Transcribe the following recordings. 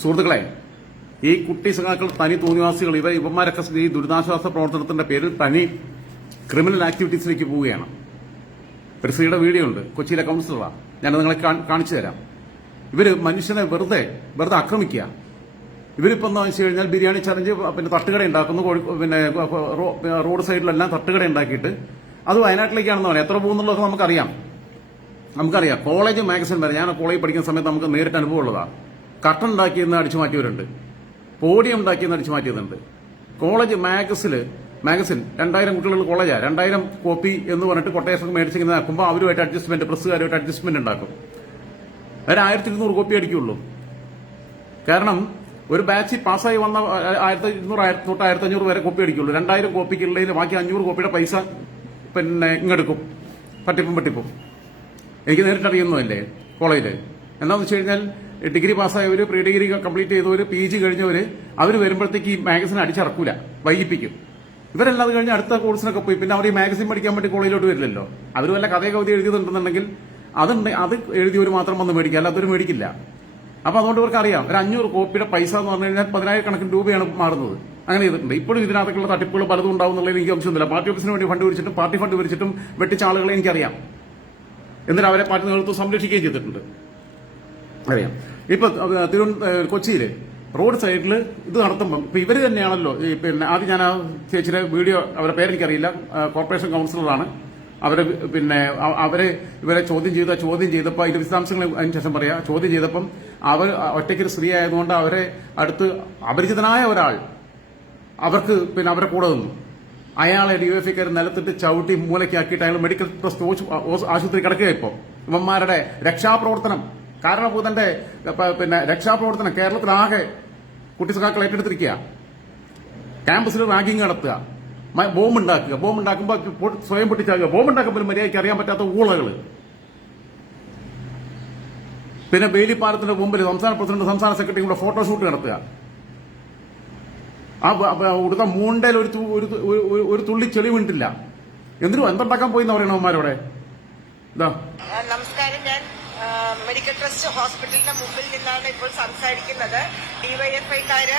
സുഹൃത്തുക്കളെ ഈ കുട്ടി സഖാക്കൾ തനി തോന്നിവാസികൾ ഇവ ഇവന്മാരൊക്കെ ഈ ദുരിതാശ്വാസ പ്രവർത്തനത്തിന്റെ പേരിൽ തനി ക്രിമിനൽ ആക്ടിവിറ്റീസിലേക്ക് പോവുകയാണ്. ഒരു സ്ത്രീയുടെ വീഡിയോ ഉണ്ട് കൊച്ചിയിലെ കൗൺസിലറാണ് ഞാൻ നിങ്ങളെ കാണിച്ചു തരാം. ഇവർ മനുഷ്യനെ വെറുതെ വെറുതെ ആക്രമിക്കുക. ഇവരിപ്പോ എന്താ വെച്ച് കഴിഞ്ഞാൽ ബിരിയാണി ചലഞ്ച് പിന്നെ തട്ടുകട ഉണ്ടാക്കുന്നു പിന്നെ റോഡ് സൈഡിലെല്ലാം തട്ടുകട ഉണ്ടാക്കിയിട്ട് അത് വയനാട്ടിലേക്കാണെന്ന് പറയാം. എത്ര പോകുന്നുള്ളതൊക്കെ നമുക്കറിയാം. നമുക്കറിയാം. കോളേജ് മാഗസിൻ വരെ ഞാൻ കോളേജ് പഠിക്കുന്ന സമയത്ത് നമുക്ക് നേരിട്ട് അനുഭവമുള്ളതാണ് കട്ടൺ ഉണ്ടാക്കിയെന്ന് അടിച്ചു മാറ്റിയവരുണ്ട്. പോഡിയം ഉണ്ടാക്കിയെന്ന് അടിച്ചു മാറ്റിയതുണ്ട് കോളേജ് മാഗസിൽ മാഗസിൻ രണ്ടായിരം കുട്ടികളുള്ള കോളേജാണ് രണ്ടായിരം കോപ്പി എന്ന് പറഞ്ഞിട്ട് കൊട്ടേഷൻ മേടിച്ചിങ്ങനെ നടക്കുമ്പോൾ അവരുമായിട്ട് അഡ്ജസ്റ്റ്മെന്റ് പ്രസ്സുകാരുമായിട്ട് അഡ്ജസ്റ്റ്മെന്റ് ഉണ്ടാക്കും. അവർ ആയിരത്തി ഇരുന്നൂറ് കോപ്പി അടിക്കുള്ളൂ. കാരണം ഒരു ബാച്ച് പാസ്സായി വന്ന ആയിരത്തി ഇരുന്നൂറ് ആയിരത്തി തൊട്ട് ആയിരത്തി അഞ്ഞൂറ് വരെ കോപ്പി അടിക്കുള്ളൂ. രണ്ടായിരം കോപ്പിക്കുള്ളതിൽ ബാക്കി അഞ്ഞൂറ് കോപ്പിയുടെ പൈസ പിന്നെ ഇങ്ങെടുക്കും. തട്ടിപ്പും പട്ടിപ്പും. എനിക്ക് നേരിട്ട് അറിയുന്നതല്ലേ കോളേജിൽ എന്താണെന്ന് വെച്ച് കഴിഞ്ഞാൽ ഡിഗ്രി പാസ്സായവർ പ്രീ ഡിഗ്രി കംപ്ലീറ്റ് ചെയ്തവർ പി ജി കഴിഞ്ഞവർ അവർ വരുമ്പോഴത്തേക്ക് ഈ മാഗസിൻ അടിച്ചിറക്കൂല വൈകിപ്പിക്കും. ഇവരെല്ലാം അത് കഴിഞ്ഞ് അടുത്ത കോഴ്സിനൊക്കെ പോയി പിന്നെ അവർ ഈ മാഗസിൻ പഠിക്കാൻ വേണ്ടി കോളേജിലോട്ട് വരില്ലല്ലോ. അവർ വല്ല കഥയെ കവിത എഴുതിയതുണ്ടെന്നുണ്ടെങ്കിൽ അതുണ്ട് അത് എഴുതിയവർ മാത്രം വന്ന് മേടിക്കുക അല്ലാത്തവർ മേടിക്കില്ല. അപ്പൊ അതുകൊണ്ട് ഇവർക്ക് അറിയാം ഒരു അഞ്ഞൂറ് കോപ്പിയുടെ പൈസ എന്ന് പറഞ്ഞു കഴിഞ്ഞാൽ പതിനായിരക്കണക്കിന് രൂപയാണ് മാറുന്നത്. അങ്ങനെ ചെയ്തിട്ടുണ്ട്. ഇപ്പോഴും ഇതിനകത്തുള്ള തട്ടിപ്പുകൾ പലതും ഉണ്ടാവുന്നുള്ളതിൽ എനിക്ക് അംശമൊന്നുമില്ല പാർട്ടി ഓഫീസിന് വേണ്ടി ഫണ്ട് പിരിച്ചിട്ടും പാർട്ടി ഫണ്ട് പിരിച്ചിട്ടും വെട്ടിച്ച ആളുകളെ എനിക്കറിയാം. എന്നിട്ട് അവരെ പാർട്ടി നേതൃത്വം സംരക്ഷിക്കുകയും ചെയ്തിട്ടുണ്ട്. അറിയാം. ഇപ്പൊ തിരുവനന്തപുരം കൊച്ചിയിൽ റോഡ് സൈഡിൽ ഇത് നടത്തുമ്പം ഇപ്പൊ ഇവർ തന്നെയാണല്ലോ ഈ പിന്നെ ആദ്യം ഞാൻ ആ ചേച്ചിയുടെ വീഡിയോ അവരുടെ പേരെനിക്കറിയില്ല. കോർപ്പറേഷൻ കൗൺസിലറാണ്. അവരെ പിന്നെ അവരെ ഇവരെ ചോദ്യം ചെയ്ത ചോദ്യം ചെയ്തപ്പോൾ അതിന്റെ വിശദാംശങ്ങൾ അതിന് ശേഷം പറയാം. ചോദ്യം ചെയ്തപ്പം അവർ ഒറ്റയ്ക്കൊരു സ്ത്രീ ആയതുകൊണ്ട് അവരെ അടുത്ത് അപരിചിതനായ ഒരാൾ അവർക്ക് പിന്നെ അവരെ കൂടെ നിന്നു. അയാളെ ഡിവൈഎഫ്ഐക്കാർ നിലത്തിട്ട് ചവിട്ടി മൂലയ്ക്കാക്കിയിട്ട് അയാൾ മെഡിക്കൽ ട്രസ്റ്റ് ആശുപത്രി കിടക്കുക ഇപ്പോൾ ഇവന്മാരുടെ രക്ഷാപ്രവർത്തനം കാരണഭൂതന്റെ പിന്നെ രക്ഷാപ്രവർത്തനം കേരളത്തിലാകെ കുട്ടി സഖാക്കൾ ഏറ്റെടുത്തിരിക്കുക. ക്യാമ്പസിൽ റാഗിങ് നടത്തുക. ബോംബുണ്ടാക്കുക. ബോംബ് ഉണ്ടാക്കുക ബോംബ് ഉണ്ടാക്കുമ്പോൾ സ്വയം പൊട്ടിച്ചാകുക. ബോംബ് ഉണ്ടാക്കുമ്പോൾ മര്യാദയ്ക്ക് അറിയാൻ പറ്റാത്ത ഊളകൾ പിന്നെ ബേലിപ്പാലത്തിന്റെ മുമ്പിൽ സംസ്ഥാന പ്രസിഡന്റ് സംസ്ഥാന സെക്രട്ടറി കൂടെ ഫോട്ടോഷൂട്ട് നടത്തുക. ആ ഇവിടുത്തെ മൂണ്ടയിൽ ഒരു ഒരു തുള്ളി ചെളി വീണിട്ടില്ല. എന്തിനും എന്തുണ്ടാക്കാൻ പോയി എന്ന് പറയണവന്മാരോടെ ഇതാ. നമസ്കാരം ഞാൻ മെഡിക്കൽ ട്രസ്റ്റ് ഹോസ്പിറ്റലിന്റെ മുമ്പിൽ നിന്നാണ് ഇപ്പോൾ സംസാരിക്കുന്നത്. ഡിവൈഎഫ്ഐക്കാര്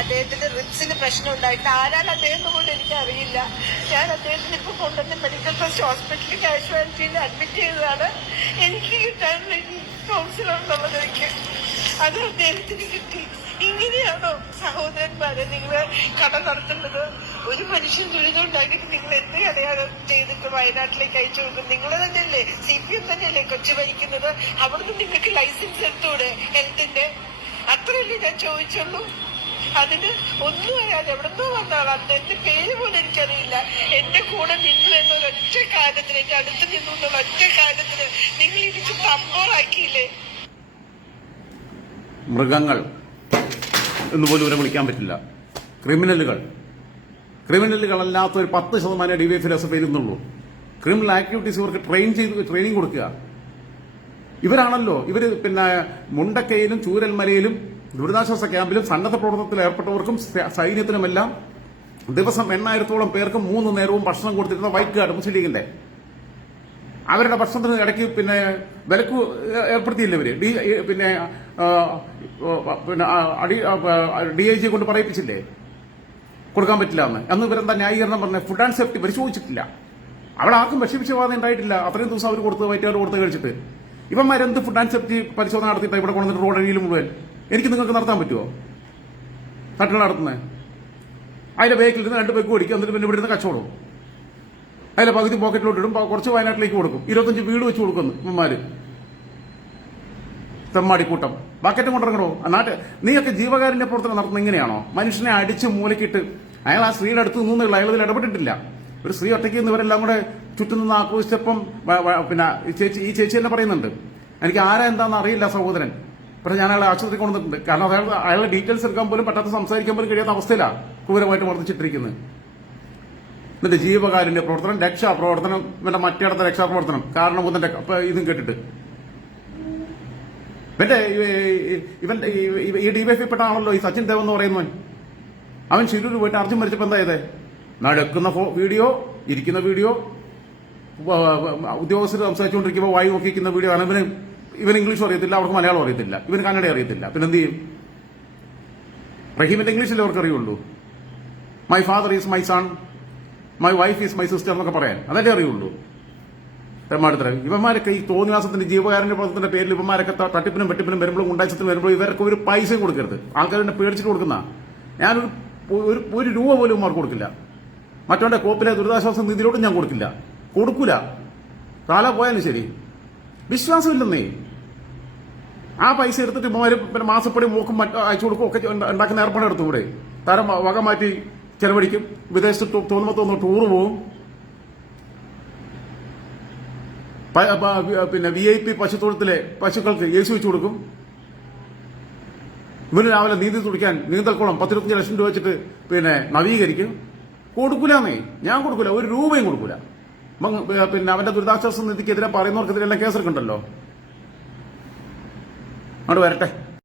അദ്ദേഹത്തിന്റെ റിബ്സിന് പ്രശ്നം ഉണ്ടായിട്ട് ആരാണ് അദ്ദേഹം പോലും എനിക്ക് അറിയില്ല ഞാൻ അദ്ദേഹത്തിന് ഇപ്പൊ കൊണ്ടുവന്ന് മെഡിക്കൽ ഫസ്റ്റ് ഹോസ്പിറ്റലിൽ കാഷ്വാലിറ്റിയിൽ അഡ്മിറ്റ് ചെയ്തതാണ്. എനിക്ക് ഈ കൗൺസിലർ എനിക്ക് അത് അദ്ദേഹത്തിന് കിട്ടി. ഇങ്ങനെയാണോ സഹോദരന്മാരെ നിങ്ങൾ കട നടത്തുന്നത്? ഒരു മനുഷ്യൻ ദുരിതമുണ്ടാക്കിയിട്ട് നിങ്ങൾ എന്ത് കടയാണ് ചെയ്തിട്ട് വയനാട്ടിലേക്ക് അയച്ചു കൊടുക്കും നിങ്ങൾ തന്നെയല്ലേ സി പി എം തന്നെയല്ലേ കൊച്ചു വഹിക്കുന്നത്? അവിടുന്ന് നിങ്ങൾക്ക് ലൈസൻസ് എടുത്തൂടെ ഹെൽത്തിന്റെ അത്രയല്ലേ ഞാൻ ചോദിച്ചുള്ളൂ. അതിന് ഒന്നും അറിയാതെ എവിടുന്നോ വന്ന ആളാണ്. എന്റെ പേര് പോലും എനിക്കറിയില്ല. എന്റെ കൂടെ നിന്നു എന്നൊരു ഒറ്റ കാര്യത്തിന് എന്റെ അടുത്ത് നിന്നു എന്നുള്ള ഒറ്റ കാര്യത്തിന് നിങ്ങൾ ഇടിച്ച് തമ്പോറാക്കിയില്ലേ മൃഗങ്ങൾ എന്ന് പോലും ഇവരെ വിളിക്കാൻ പറ്റില്ല. ക്രിമിനലുകൾ. ക്രിമിനലുകളല്ലാത്ത ഒരു പത്ത് ശതമാനം ഡി വൈ എഫ് ഇരുന്നുള്ളൂ ക്രിമിനൽ ആക്ടിവിറ്റീസ് ഇവർക്ക് ട്രെയിൻ ചെയ്ത് ട്രെയിനിങ് കൊടുക്കുക. ഇവരാണല്ലോ. ഇവർ പിന്നെ മുണ്ടക്കയിലും ചൂരൽമലയിലും ദുരിതാശ്വാസ ക്യാമ്പിലും സന്നദ്ധ പ്രവർത്തനത്തിൽ ഏർപ്പെട്ടവർക്കും സൈന്യത്തിനുമെല്ലാം ദിവസം എണ്ണായിരത്തോളം പേർക്ക് മൂന്ന് നേരവും ഭക്ഷണം കൊടുത്തിരുന്ന വൈറ്റ് ഗാർഡ് മുസ്ലിം ലീഗിന്റെ. അവരുടെ ഭക്ഷണത്തിന് ഇടയ്ക്ക് പിന്നെ വിലക്ക് ഏർപ്പെടുത്തിയില്ല ഇവർ. ഡി പിന്നെ പിന്നെ ഡി ഐ ജി കൊണ്ട് പറയിപ്പിച്ചില്ലേ? കൊടുക്കാൻ പറ്റില്ല എന്ന്. അന്ന് ഇവരെന്താ ന്യായീകരണം പറഞ്ഞ ഫുഡ് ആൻഡ് സേഫ്റ്റി പരിശോധിച്ചിട്ടില്ല. അവിടെ ആർക്കും വിഷമിച്ചവാദം ഉണ്ടായിട്ടില്ല. അത്രയും ദിവസം അവർ കൊടുത്ത് വയറ്റുകാർ കൊടുത്ത് കഴിച്ചിട്ട്. ഇവന്മാരെന്ത് ഫുഡ് ആൻഡ് സേഫ്റ്റി പരിശോധന നടത്തിയിട്ട് ഇവിടെ കൊണ്ടുവന്നിട്ട് റോഡ് അഴിയിൽ മുഴുവൻ? എനിക്ക് നിങ്ങൾക്ക് നടത്താൻ പറ്റുമോ തട്ടുകൾ നടത്തുന്നത് അതിന്റെ ബേക്കിൽ നിന്ന് രണ്ട് ബെഗ് ഓടിക്കും എന്നിട്ട് പിന്നെ ഇവിടെ നിന്ന് കച്ചവടം അതിലെ പകുതി പോക്കറ്റിലോട്ട് ഇടും കുറച്ച് വയനാട്ടിലേക്ക് കൊടുക്കും. ഇരുപത്തഞ്ച് വീട് വെച്ച് കൊടുക്കുന്നു ഇമ്മമാര് തെമ്മാടിക്കൂട്ടം. ബക്കറ്റും കൊണ്ടിറങ്ങണോ? നാട്ട് നീയൊക്കെ ജീവകാരുണ്യ പ്രവർത്തനം നടത്തുന്നത് ഇങ്ങനെയാണോ? മനുഷ്യനെ അടിച്ച് മൂലക്കിട്ട് അയാൾ ആ സ്ത്രീയുടെ അടുത്ത് നിന്നുള്ള അയാൾ ഇതിൽ ഇടപെട്ടിട്ടില്ല. ഒരു സ്ത്രീ ഒറ്റയ്ക്ക് ഇവരെല്ലാം കൂടെ ചുറ്റും നിന്ന് ആക്രോശിച്ചപ്പം പിന്നെ ചേച്ചി ഈ ചേച്ചി തന്നെ പറയുന്നുണ്ട്. എനിക്ക് ആരാ എന്താണെന്ന് അറിയില്ല സഹോദരൻ. പക്ഷെ ഞാൻ അയാളെ ആശുപത്രി കൊണ്ടുവന്നിട്ടുണ്ട്. കാരണം അയാൾ അയാളുടെ ഡീറ്റെയിൽസ് എടുക്കാൻ പോലും പറ്റാത്ത സംസാരിക്കാൻ പോലും കഴിയാത്ത അവസ്ഥയിലാണ് ക്രൂരമായിട്ട് മർദ്ദിച്ചിട്ടിരിക്കുന്നത്. എന്നിട്ട് ജീവകാരുണ്യ പ്രവർത്തനം രക്ഷാപ്രവർത്തനം ഇവന്റെ മറ്റേടത്തെ രക്ഷാപ്രവർത്തനം കാരണം ഒന്നിന്റെ ഇതും കേട്ടിട്ട്. ഇവന്റെ ഇവന്റെ ഈ- ഡിവൈഫിൽ ആണല്ലോ ഈ സച്ചിൻ ദേവ് എന്ന് പറയുന്നവൻ. അവൻ ശിരൂർ പോയിട്ട് അർജുൻ മരിച്ചപ്പോൾ എന്താ ചെയ്തേ? നടക്കുന്ന വീഡിയോ ഇരിക്കുന്ന വീഡിയോ ഉദ്യോഗസ്ഥർ സംസാരിച്ചുകൊണ്ടിരിക്കുമ്പോൾ വായു നോക്കിക്കുന്ന വീഡിയോ ആണ് ഇവൻ ഇംഗ്ലീഷ് അറിയത്തില്ല അവർക്ക് മലയാളം അറിയത്തില്ല. ഇവന് കന്നഡ അറിയത്തില്ല. പിന്നെന്ത് ചെയ്യും റഹീമിന്റെ ഇംഗ്ലീഷിൽ അവർക്ക് അറിയുള്ളൂ? My father is my son my wife is my sister എന്നൊക്കെ പറയാൻ. അതല്ലേ അറിയുള്ളൂ? തെമ്മാടുത്തര. ഇവന്മാരൊക്കെ ഈ തോന്നിവാസത്തിന്റെ ജീവകാരന്റെ പ്രവർത്തനത്തിന്റെ പേരിൽ ഇവന്മാരൊക്കെ തട്ടിപ്പിനും വെട്ടിപ്പിനും വരുമ്പോഴും ഉണ്ടാച്ചത്തിനും വരുമ്പോഴും ഇവർക്ക് ഒരു പൈസയും കൊടുക്കരുത്. ആൾക്കാരെ പേടിച്ചിട്ട് കൊടുക്കുന്ന. ഞാനൊരു ഒരു ഒരു രൂപ പോലും ഇവന്മാർക്ക് കൊടുക്കില്ല. മറ്റവന്റെ കോപ്പിലെ ദുരിതാശ്വാസ നിധിയിലോട്ടും ഞാൻ കൊടുക്കില്ല. കൊടുക്കൂല. കാല പോയാലും ശരി. വിശ്വാസമില്ലെന്നേ. ആ പൈസ എടുത്തിട്ട് ഇമ്മമാര് പിന്നെ മാസപ്പടി മൂക്കും മറ്റും അയച്ചു കൊടുക്കും ഒക്കെ ഉണ്ടാക്കുന്ന ഏർപ്പാട് എടുത്തുകൂടെ? തരം വക മാറ്റി ചെലവഴിക്കും. വിദേശത്ത് തോന്നുമ്പോൾ തോന്നുന്നു ടൂറ് പോവും. പിന്നെ വി ഐ പി പശുത്തൊഴുത്തിലെ പശുക്കൾക്ക് യേശു വെച്ചു കൊടുക്കും. ഇവന് രാവിലെ നീന്തി തുടിക്കാൻ നീന്തൽക്കുളം പത്തിരുപത്തഞ്ച് ലക്ഷം രൂപ വെച്ചിട്ട് പിന്നെ നവീകരിക്കും. കൊടുക്കൂലെന്നേ. ഞാൻ കൊടുക്കൂല. ഒരു രൂപയും കൊടുക്കൂല. പിന്നെ അവന്റെ ദുരിതാശ്വാസ നിധിക്കെതിരെ പറയുന്നവർക്കെതിരെ എല്ലാം കേസെടുക്കണ്ടല്ലോ. അങ്ങോട്ട് വരട്ടെ.